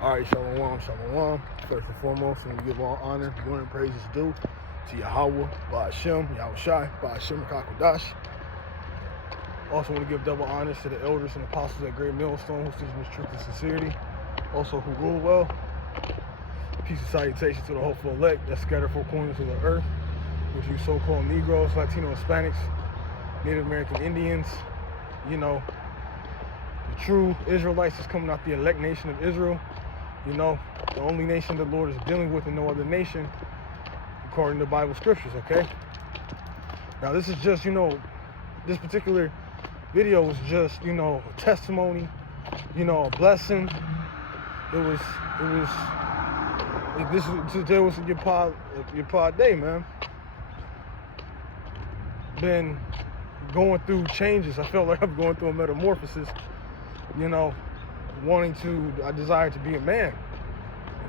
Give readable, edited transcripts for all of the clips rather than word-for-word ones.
All right, shalom, shalom. First and foremost, and we give all honor, glory, and praises due to Yahweh, Ba'ashem, Yahushai, Ba'ashem, Kakodash. Also want to give double honors to the elders and apostles at Great Millstone who teach us truth and sincerity. Also who rule well. Peace and salutation to the hopeful elect that scattered four corners of the earth, which you so-called Negroes, Latino, Hispanics, Native American Indians, the true Israelites is coming out the elect nation of Israel. The only nation the Lord is dealing with and no other nation, according to Bible scriptures, okay? Now this is just, this particular video was just, a testimony, a blessing. Today was your pod day, man. Been going through changes. I felt like I'm going through a metamorphosis, I desire to be a man,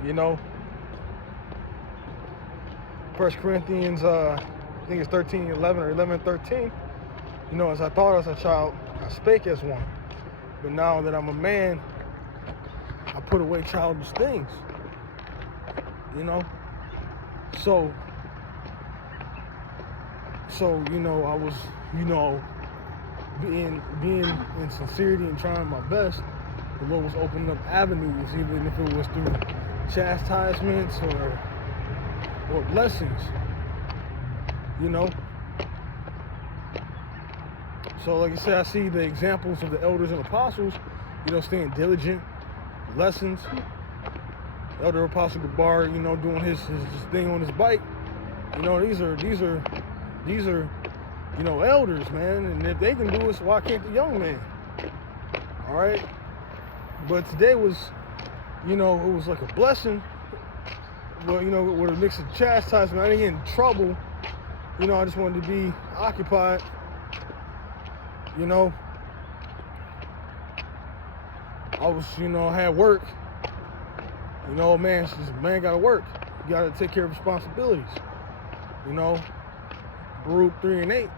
1 Corinthians, I think it's 13:11 or 11:13, as I thought as a child, I spake as one. But now that I'm a man, I put away childish things, So, I was, being in sincerity and trying my best. The Lord was opening up avenues, even if it was through chastisements or blessings, So like I said, I see the examples of the elders and apostles, staying diligent, lessons. Elder Apostle Gabar, doing his thing on his bike. These are elders, man. And if they can do it, so why can't the young man? All right. But today was, it was like a blessing. But, with a mix of chastisement. I didn't get in trouble. I just wanted to be occupied. I was, had work. Man gotta work. You gotta take care of responsibilities. Baruch 3 and 8,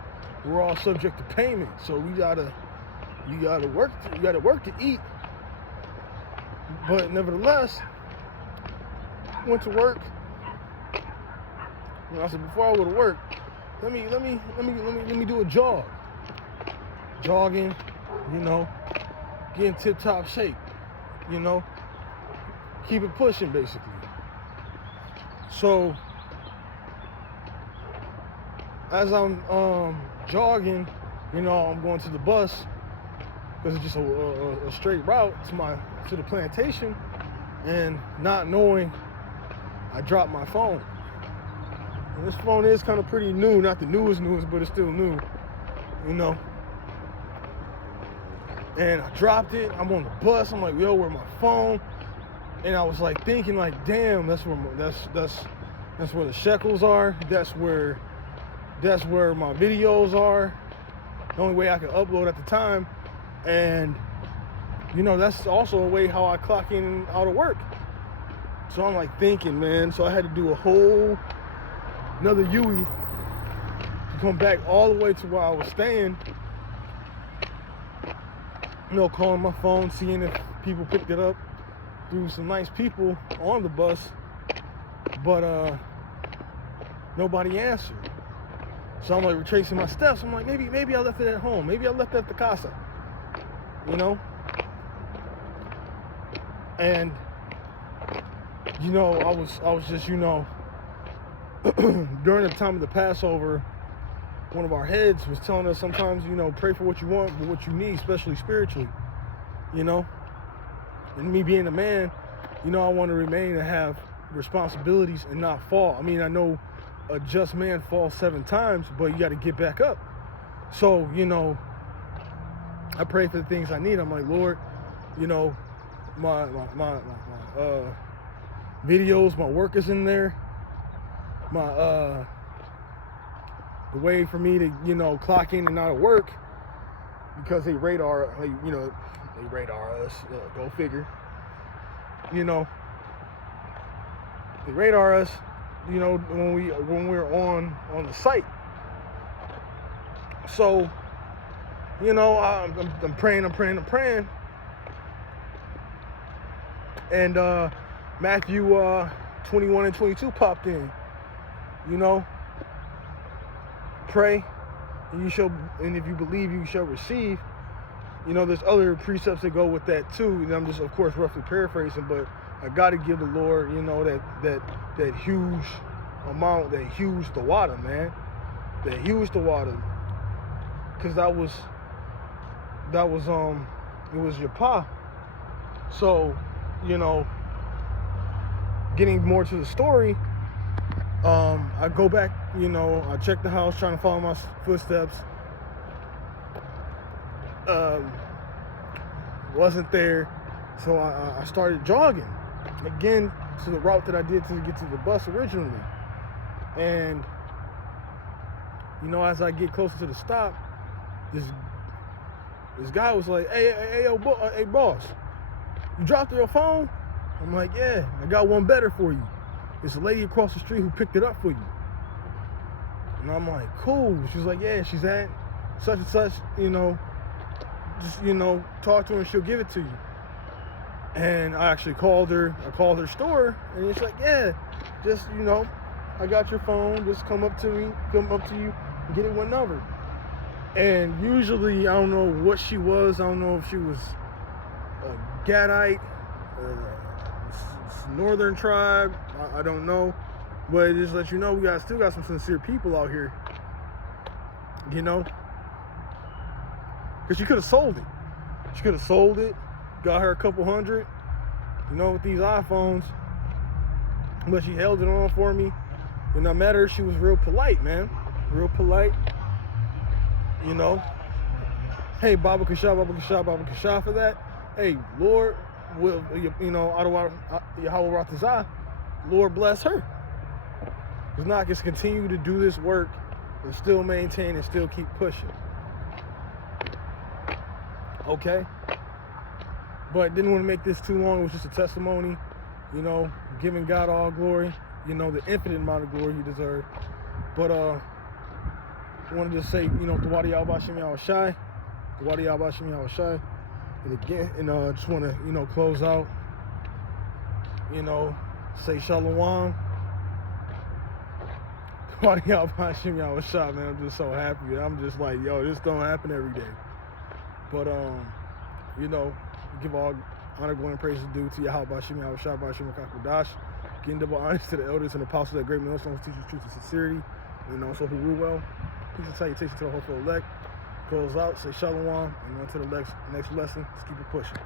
we're all subject to payment. So you gotta work to eat. But nevertheless, went to work. I said, before I go to work, let me do a jog. Jogging, get in tip-top shape, keep it pushing, basically. So, as I'm jogging, I'm going to the bus, because it's just a straight route to the plantation, and not knowing, I dropped my phone. And this phone is kind of pretty new, not the newest, but it's still new, And I dropped it. I'm on the bus. I'm like, yo, where's my phone? And I was like thinking, like, damn, that's where the shekels are. That's where my videos are. The only way I could upload at the time. And that's also a way how I clock in and out of work. So I'm like thinking, man. So I had to do another UE to come back all the way to where I was staying. Calling my phone, seeing if people picked it up through some nice people on the bus, but nobody answered. So I'm like retracing my steps. I'm like, maybe I left it at home. Maybe I left it at the casa. And I was just during the time of the Passover, one of our heads was telling us sometimes, pray for what you want, but what you need, especially spiritually, And me being a man, I want to remain and have responsibilities and not fall. I mean, I know a just man falls 7 times, but you got to get back up. So, I pray for the things I need. I'm like, Lord, my videos, my work is in there. The way for me to, clock in and out of work, because they radar, they radar us, go figure. They radar us, when we're on the site. So, I'm praying. And Matthew 21 and 22 popped in. You know, pray, and if you believe, you shall receive. You know, there's other precepts that go with that too. And I'm just, of course, roughly paraphrasing, but I got to give the Lord, you know, that huge amount, that huge THAWADAH, man, that huge THAWADAH, because it was your pa. So, you know, getting more to the story, I go back, you know, I check the house, trying to follow my footsteps. Wasn't there, so I started jogging again to the route that I did to get to the bus originally. And you know, as I get closer to the stop, this guy was like, hey, boss, you dropped your phone? I'm like, yeah, I got one better for you. It's a lady across the street who picked it up for you. And I'm like, cool. She's like, yeah, she's at such and such, you know, just, you know, talk to her and she'll give it to you. And I actually called her store, and it's like, yeah, just, you know, I got your phone, just come up to you, and get it one number. And usually, I don't know what she was. I don't know if she was a Gadite, northern tribe, I don't know. But it just lets you know we still got some sincere people out here, you know. Because she could have sold it. She could have sold it, got her a couple hundred, you know, with these iPhones. But she held it on for me. And no matter, she was real polite, man. Real polite. You know. Hey, Baba Kasha for that. Hey, Lord, will, you know, Yahweh Ratazah, Lord bless her. Because now I can continue to do this work and still maintain and still keep pushing. Okay? But didn't want to make this too long. It was just a testimony, you know, giving God all glory, you know, the infinite amount of glory he deserved. But I wanted to say, you know, THAWADAH Testimony. THAWADAH Testimony. And again, and just want to, you know, close out, you know, say shalom. THAWADAH Testimony, man. I'm just so happy. I'm just like, yo, this don't happen every day. But you know, give all honor, glory, and praise due to Yahweh Bashim Kakudash. Getting double honors to the elders and apostles that great millstones, teachers, truth, and sincerity. You know, so who rule well. Peace and salutation to the hopeful elect. Close out, say shalom, and on to the next lesson. Let's keep it pushing.